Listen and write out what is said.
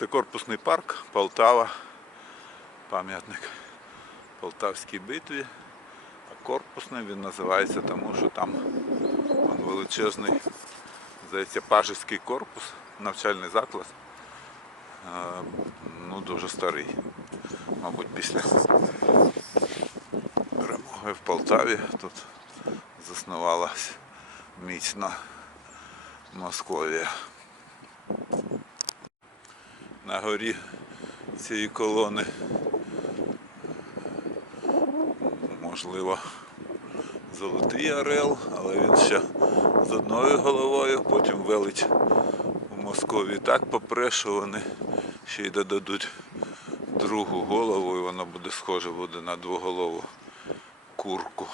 Це корпусний парк Полтава, пам'ятник Полтавській битві. А корпусний він називається тому, що там величезний, здається, пажеський корпус, навчальний заклад. Е, Ну, дуже старий. Мабуть, після перемоги в Полтаві тут заснувалась міцна Московія. На горі цієї колони можливо золотий орел, але він ще з одною головою, потім велич у Московії так попре, що вони ще й додадуть другу голову, і воно буде схоже буде на двоголову курку.